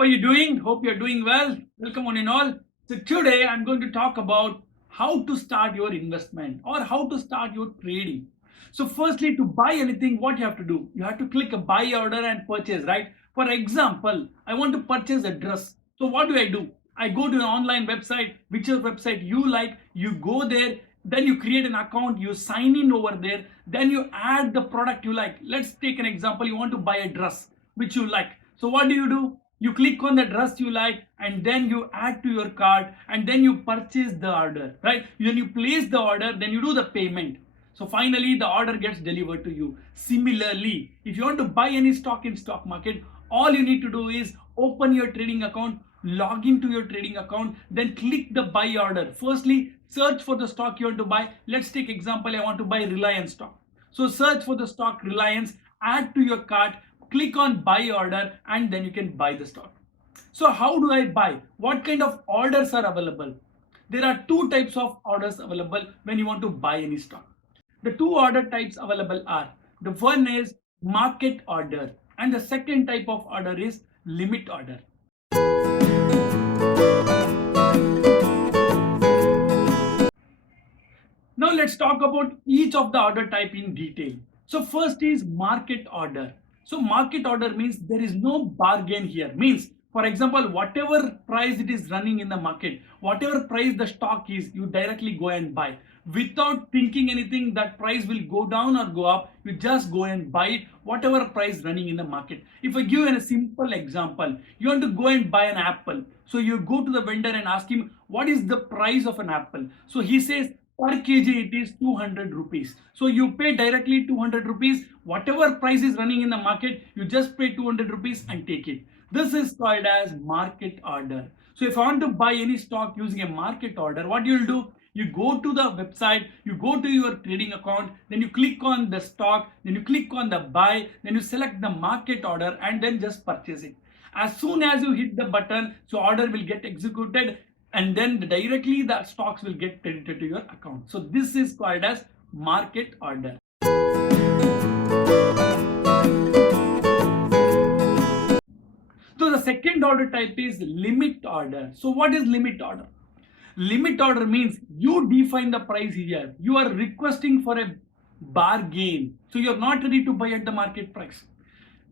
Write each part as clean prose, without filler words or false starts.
are you doing? Hope you're doing well. Welcome on in all. So today I'm going to talk about how to start your investment or how to start your trading. So firstly, to buy anything, what you have to do? You have to click a buy order and purchase, right? For example, I want to purchase a dress. So what do? I go to an online website, whichever website you like, you go there, then you create an account, you sign in over there, then you add the product you like. Let's take an example. You want to buy a dress which you like. So what do? You click on the dress you like and then you add to your cart and then you purchase the order, right? When you place the order, then you do the payment. So finally the order gets delivered to you. Similarly, if you want to buy any stock in stock market, all you need to do is open your trading account, log into your trading account, then click the buy order. Firstly, search for the stock you want to buy. Let's take example, I want to buy Reliance stock. So search for the stock Reliance, add to your cart, click on buy order, and then you can buy the stock. So how do I buy? What kind of orders are available? There are two types of orders available when you want to buy any stock. The two order types available are, the one is market order and the second type of order is limit order. Now let's talk about each of the order type in detail. So first is market order. So market order means there is no bargain here. Means, for example, whatever price it is running in the market, whatever price the stock is, you directly go and buy. Without thinking anything that price will go down or go up, you just go and buy it, whatever price running in the market. If I give you a simple example, you want to go and buy an apple. So you go to the vendor and ask him, what is the price of an apple? So he says, per kg it is 200 rupees. So you pay directly 200 rupees. Whatever price is running in the market, you just pay 200 rupees and take it. This is called as market order. So if I want to buy any stock using a market order, what you'll do? You go to the website, you go to your trading account, then you click on the stock, then you click on the buy, then you select the market order and then just purchase it. As soon as you hit the button, so order will get executed and then directly the stocks will get credited to your account. So this is called as market order. So the second order type is limit order. So what is limit order? Limit order means you define the price here. You are requesting for a bargain. So you're not ready to buy at the market price.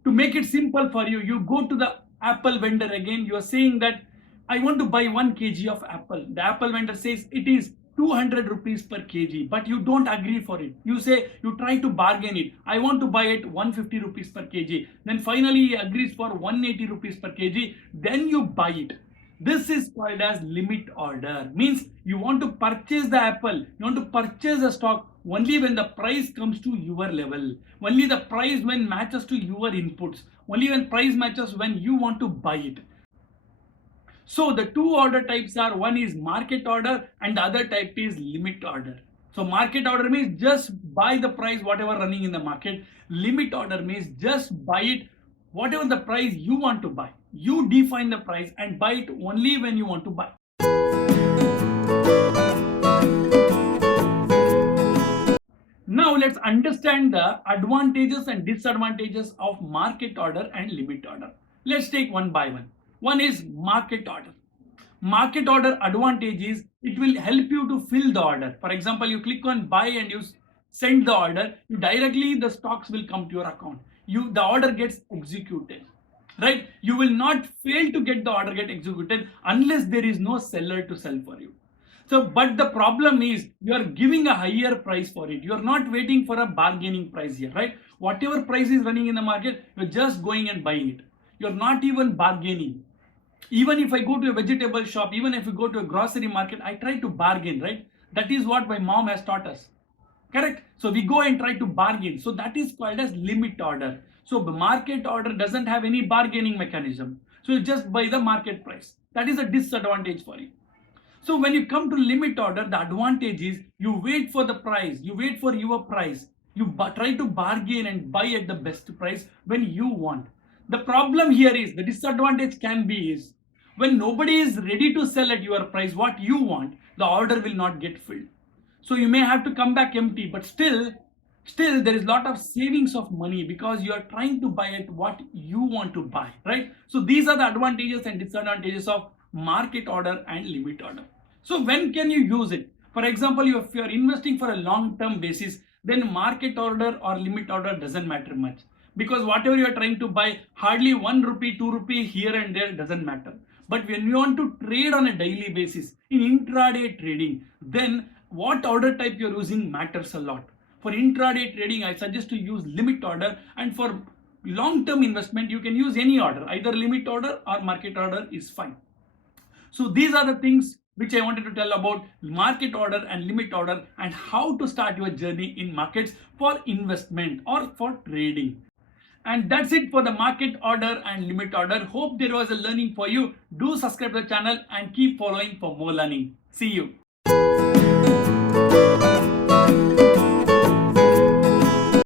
To make it simple for you, you go to the apple vendor again. You are saying that I want to buy 1 kg of apple. The apple vendor says it is 200 rupees per kg, but you don't agree for it. You say, you try to bargain it. I want to buy it 150 rupees per kg. Then finally he agrees for 180 rupees per kg. Then you buy it. This is called as limit order. Means you want to purchase the apple. You want to purchase the stock only when the price comes to your level. Only the price when matches to your inputs. Only when price matches when you want to buy it. So the two order types are, one is market order and the other type is limit order. So market order means just buy the price whatever running in the market. Limit order means just buy it whatever the price you want to buy. You define the price and buy it only when you want to buy. Now let's understand the advantages and disadvantages of market order and limit order. Let's take one by one. One is market order. Market order advantage is it will help you to fill the order. For example, you click on buy and you send the order, you directly the stocks will come to your account. The order gets executed. Right? You will not fail to get the order get executed unless there is no seller to sell for you. So, but the problem is you are giving a higher price for it. You are not waiting for a bargaining price here, right? Whatever price is running in the market, you're just going and buying it. You're not even bargaining. Even if I go to a vegetable shop, even if you go to a grocery market, I try to bargain, right? That is what my mom has taught us. Correct? So we go and try to bargain. So that is called as limit order. So the market order doesn't have any bargaining mechanism. So you just buy the market price. That is a disadvantage for you. So when you come to limit order, the advantage is you wait for the price. You wait for your price. You try to bargain and buy at the best price when you want. The problem here is, the disadvantage can be is, when nobody is ready to sell at your price what you want, the order will not get filled. So you may have to come back empty, but still still there is a lot of savings of money because you are trying to buy at what you want to buy, right? So these are the advantages and disadvantages of market order and limit order. So when can you use it? For example, if you are investing for a long term basis, then market order or limit order doesn't matter much, because whatever you are trying to buy, hardly 1 rupee 2 rupee here and there doesn't matter. But when you want to trade on a daily basis in intraday trading, then what order type you're using matters a lot. For intraday trading, I suggest to use limit order, and for long term investment, you can use any order, either limit order or market order is fine. So these are the things which I wanted to tell about market order and limit order and how to start your journey in markets for investment or for trading. And that's it for the market order and limit order. Hope there was a learning for you. Do subscribe to the channel and keep following for more learning. See you.